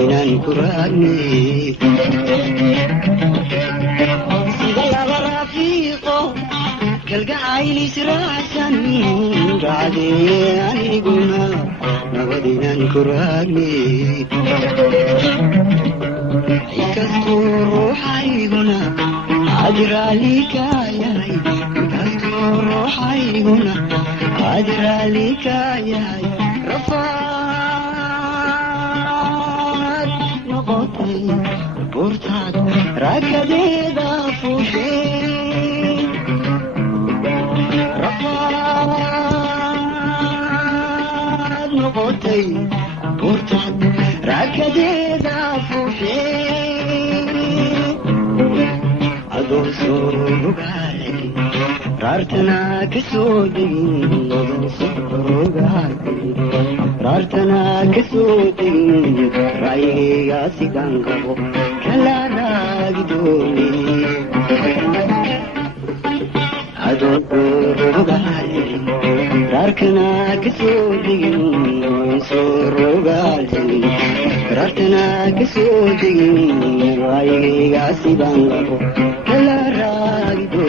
نبدنا كراني سيدي رفيقه كالقعيل سراسا بعدين قلنا نبدنا كراني كسر روحي هنا أدرى لك يا كسر روحي هنا أدرى لك يا رفعت نقطي برتعد ركدي ضافوشي رفعت نقطي برتعد ركدي ضافوشي أدور سرقالي رارتنا كسودي أدور سرقالي رارتنا كسودي رأيي ياسي دانقبو كلا راقدوني أدور سرقالي رارتنا كسودي سرقالي رارتنا كسودي رأيي ياسي دانقبو كلا راقدوني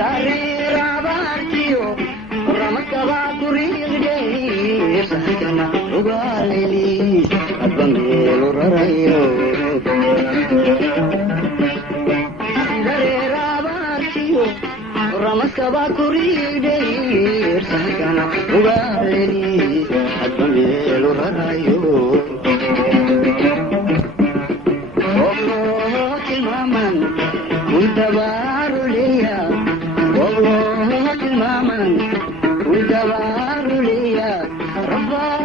dareerabaartiyo ramadkabaa kuriigdey sankana ugaaleli adba meelu rarayo dareerabaartiyo ramadkabaa kuriigdey sankana ugaaleli adba meelu rarayo tilmaaman udabaruliya tilmaaman udabaruliya rabaad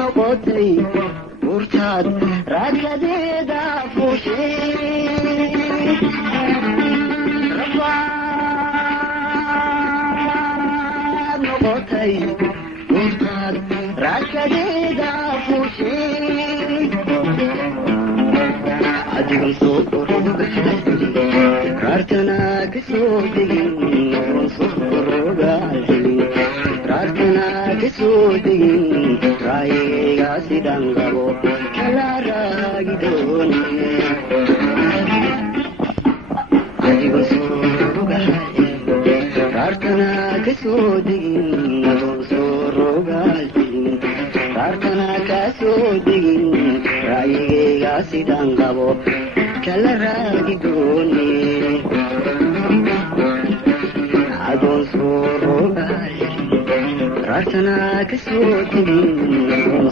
noqotay urtaad raadkadeeda fushay rabaad noqotay urtaad raadkadeeda fushay adigan soo rogaali raartana kasoo degin soo rogaali raartana kasoo degin raayigayga sidaan qabo kala raagidoone adigan soo rogaali raartana kasoo degin soo rogaali raartana kasoo degin raayigayga sidaan qabo kala raagidoone adoon soo rogaali raartana kasoo degin